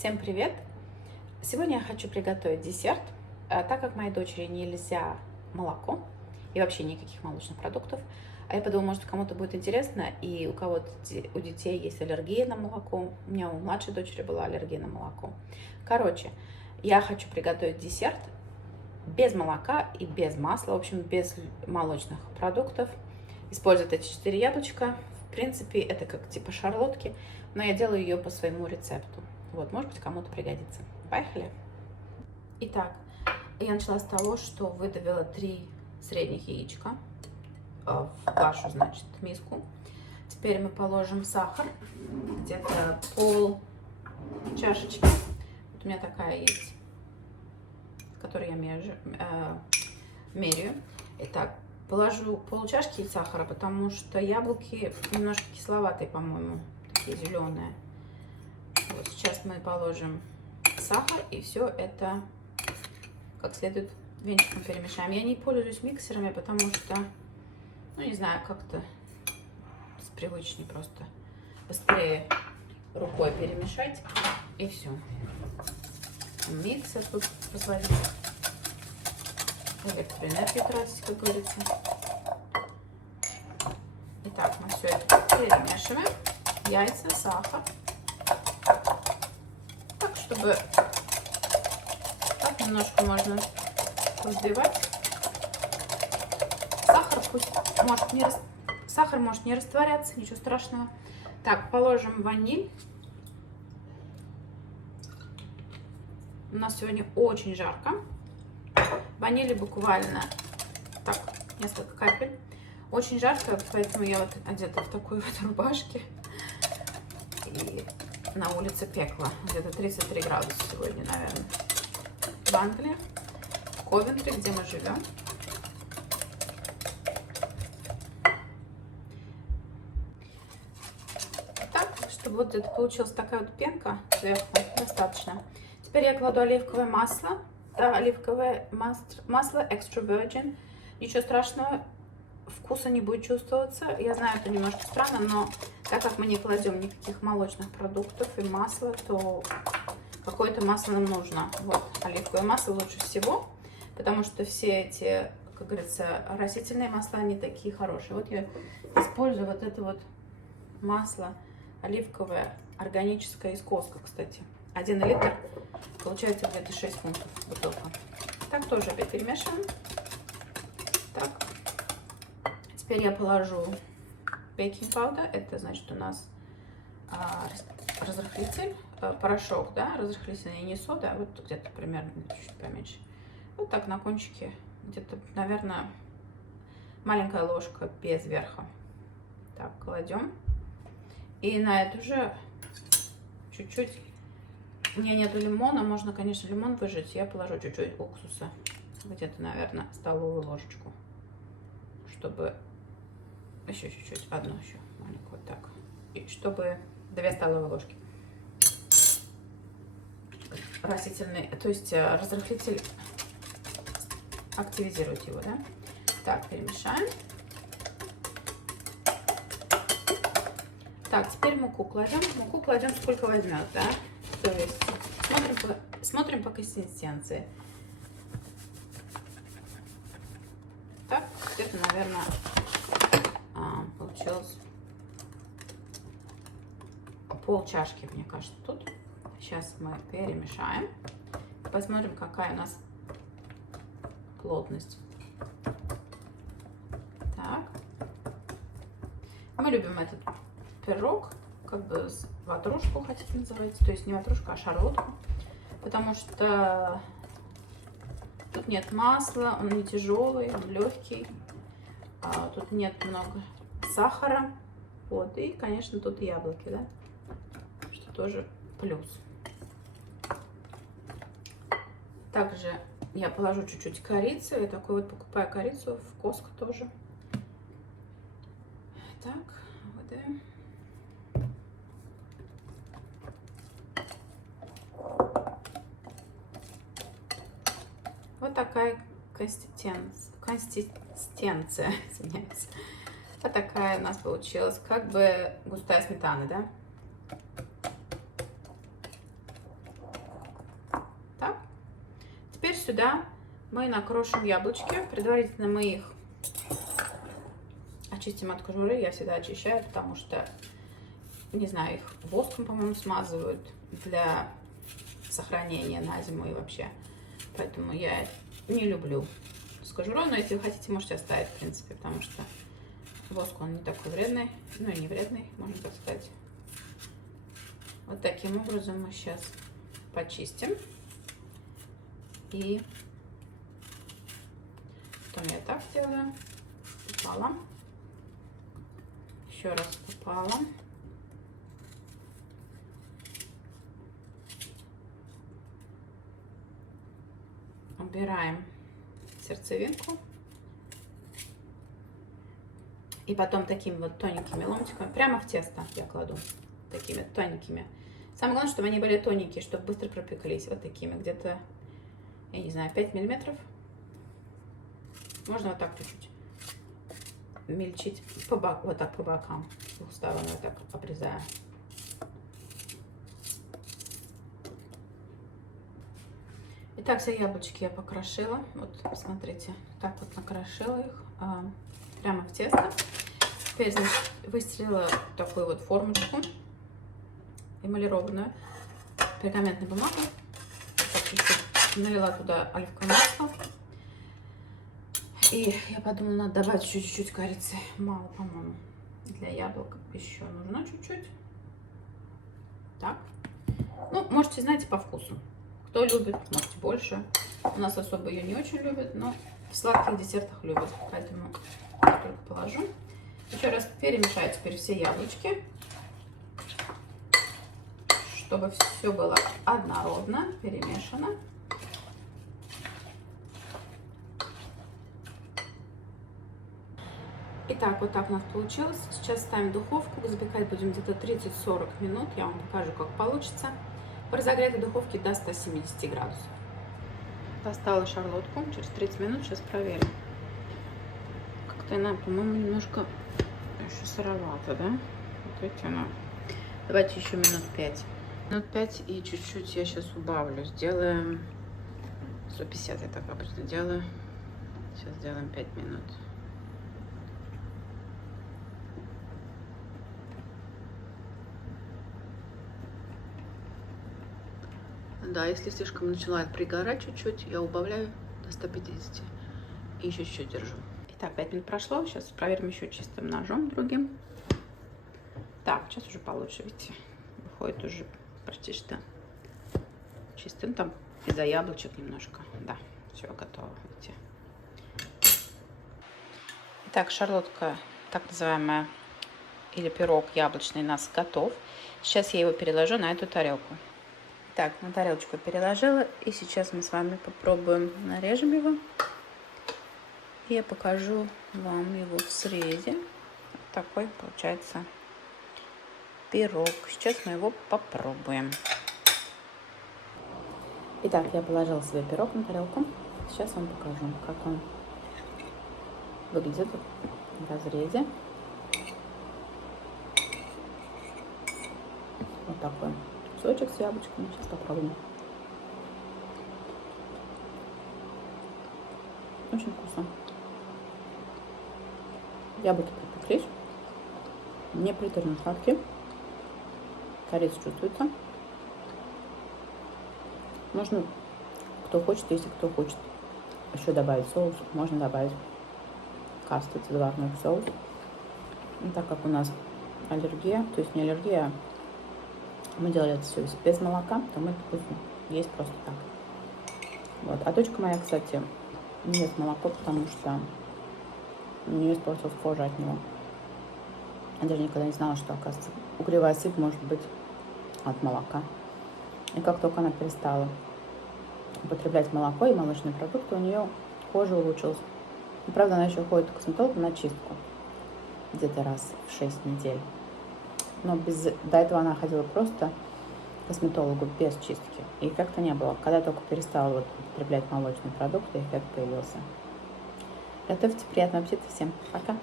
Всем привет! Сегодня я хочу приготовить десерт. Так как моей дочери нельзя молоко и вообще никаких молочных продуктов, а я подумала, может, кому-то будет интересно, и у кого-то у детей есть аллергия на молоко. У меня у младшей дочери была аллергия на молоко. Короче, я хочу приготовить десерт без молока и без масла, в общем, без молочных продуктов. Использовать эти 4 яблочка. В принципе, это как типа шарлотки, но я делаю ее по своему рецепту. Вот, может быть, кому-то пригодится. Поехали! Итак, я начала с того, что выдавила 3 средних яичка в вашу, значит, миску. Теперь мы положим сахар, где-то пол чашечки. Вот у меня такая есть, которую я меряю. Итак, положу пол чашки сахара, потому что яблоки немножко кисловатые, по-моему, такие зеленые. Вот сейчас мы положим сахар и все это как следует венчиком перемешаем. Я не пользуюсь миксерами, потому что, ну не знаю, как-то привычнее просто быстрее рукой перемешать и все. Миксер тут разводить, электроэнергию тратить, как говорится. Итак, мы все это перемешиваем. Яйца, сахар. Так, чтобы так немножко можно взбивать. Сахар может не растворяться, ничего страшного. Так, положим ваниль. У нас сегодня очень жарко. Ванили буквально так, несколько капель. Очень жарко, поэтому я вот одета в такую вот рубашке. И на улице пекло. Где-то 33 градуса сегодня, наверное. В Англии, в Ковентри, где мы живем. Так, чтобы вот это получилась такая вот пенка сверху, достаточно. Теперь я кладу оливковое масло. Да, оливковое масло extra virgin. Ничего страшного, вкуса не будет чувствоваться. Я знаю, это немножко странно, но так как мы не кладем никаких молочных продуктов и масла, то какое-то масло нам нужно. Вот, оливковое масло лучше всего, потому что все эти, как говорится, растительные масла, они такие хорошие. Вот я использую вот это вот масло оливковое, органическое из Costco, кстати. 1 литр, получается где-то 6 фунтов бутылка. Так, тоже опять перемешиваем. Так. Теперь я положу бейкинг паудер. Это значит у нас разрыхлитель, порошок, да, разрыхлительный, не сода, а вот где-то примерно чуть-чуть поменьше. Вот так на кончике, где-то, наверное, маленькая ложка без верха. Так, кладем. И на эту же чуть-чуть. У меня нету лимона, можно, конечно, лимон выжать. Я положу чуть-чуть уксуса, где-то, наверное, столовую ложечку, чтобы еще чуть-чуть, одну еще маленькую, вот так, и чтобы 2 столовые ложки. Растительный, то есть разрыхлитель активизирует его, да? Так, перемешаем. Так, теперь муку кладем. Муку кладем сколько возьмет, да? То есть смотрим по консистенции. Так, где-то, наверное, получилось пол чашки, мне кажется, тут. Сейчас мы перемешаем. Посмотрим, какая у нас плотность. Так. Мы любим этот пирог, как бы ватрушку хотите называть, то есть не ватрушку, а шарлотку, потому что тут нет масла, он не тяжелый, он легкий, тут нет много сахара, вот, и, конечно, тут яблоки, да, что тоже плюс. Также я положу чуть-чуть корицы, я такой вот покупаю корицу в Costco тоже. Так, воды. Вот такая консистенция, извиняюсь. Вот такая у нас получилась, как бы густая сметана, да? сюда мы накрошим яблочки. Предварительно мы их очистим от кожуры. Я всегда очищаю, потому что, не знаю, их воском, по-моему, смазывают для сохранения на зиму и вообще. Поэтому я не люблю с кожурой, но если вы хотите, можете оставить, в принципе, потому что воск, он не такой вредный, ну и не вредный, можно так сказать. Вот таким образом мы сейчас почистим. И потом я так делаю, пополам, еще раз пополам. Убираем сердцевинку. И потом такими вот тоненькими ломтиками, прямо в тесто я кладу, такими тоненькими. Самое главное, чтобы они были тоненькие, чтобы быстро пропеклись. Вот такими, где-то, я не знаю, 5 миллиметров. Можно вот так чуть-чуть мельчить, вот так по бокам, с двух сторон, вот так обрезаю. Итак, все яблочки я покрошила. Вот, смотрите, так вот накрошила их прямо в тесто. Теперь, значит, выстелила такую вот формочку эмалированную пергаментной бумагой. Так, чуть-чуть налила туда оливковое масло. И я подумала, надо добавить чуть-чуть корицы. Мало, по-моему, для яблок еще нужно чуть-чуть. Так. Ну, можете, знаете, по вкусу. Кто любит, можете больше. У нас особо ее не очень любят, но в сладких десертах любят. Поэтому только положу. Еще раз перемешаю теперь все яблочки, чтобы все было однородно перемешано. Итак, вот так у нас получилось. Сейчас ставим в духовку. Запекать будем где-то 30-40 минут. Я вам покажу, как получится. В разогретой духовке до 170 градусов. Достала шарлотку. Через 30 минут сейчас проверим. Как-то она, по-моему, немножко еще сыровата, да? Вот эти она. Давайте еще минут 5. Минут 5 и чуть-чуть я сейчас убавлю. Сделаем 150, я так обычно делаю. Сейчас сделаем 5 минут. Да, если слишком начала пригорать чуть-чуть, я убавляю до 150 и еще чуть-чуть держу. Итак, 5 минут прошло, сейчас проверим еще чистым ножом другим. Так, сейчас уже получше, видите, выходит уже почти что чистым, там из-за яблочек немножко. Да, все готово, видите. Итак, шарлотка, так называемая, или пирог яблочный, у нас готов. Сейчас я его переложу на эту тарелку. Так, на тарелочку переложила. И сейчас мы с вами попробуем, нарежем его. И я покажу вам его в срезе. Вот такой получается пирог. Сейчас мы его попробуем. Итак, я положила себе пирог на тарелку. Сейчас вам покажу, как он выглядит в разрезе. Вот такой кусочек с яблочками. Сейчас попробуем. Очень вкусно. Яблоки пропеклись. Не приторно сладкие. Корец чувствуется. Можно, кто хочет, если кто хочет еще добавить соус, можно добавить кастет, заварной соус. И так как у нас аллергия, то есть не аллергия, а мы делали это все без молока, то мы будем есть просто так. Вот. А дочка моя, кстати, не ест молоко, потому что у нее испортилась кожа от него. Я даже никогда не знала, что, оказывается, угревая сыпь может быть от молока. И как только она перестала употреблять молоко и молочные продукты, у нее кожа улучшилась. И, правда, она еще ходит к косметологу на чистку где-то раз в 6 недель. Но до этого она ходила просто к косметологу без чистки. И эффекта не было. Когда только перестала употреблять молочные продукты, эффект появился. Готовьте, приятного аппетита всем. Пока!